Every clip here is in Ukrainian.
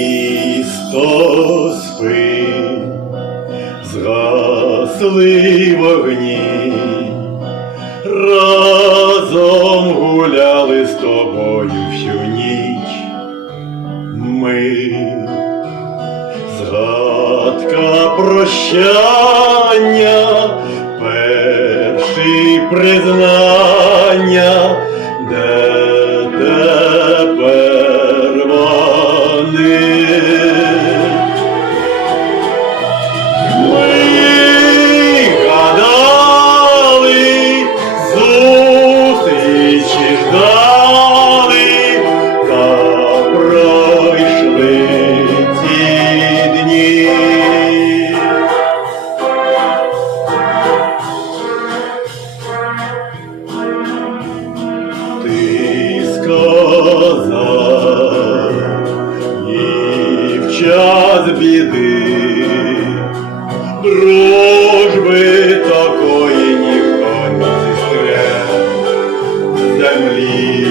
Місто спить, згасли вогні, разом гуляли з тобою всю ніч. Ми згадка прощання, перший признання, сказав, і в час біди, дружби такої ніхто не зістре землі.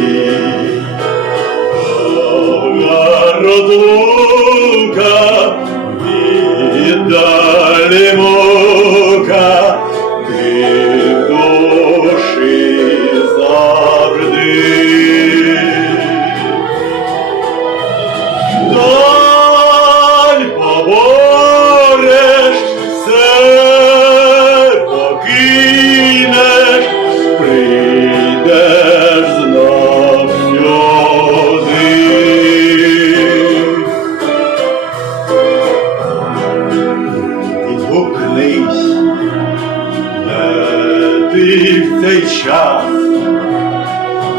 Довга розлука, віддалі Відгукнись, де ти в цей час,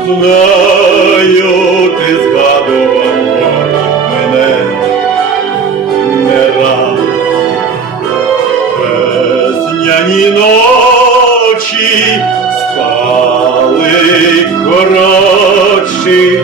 Знаю, ти згадував мене не раз. Весняні ночі стали коротші,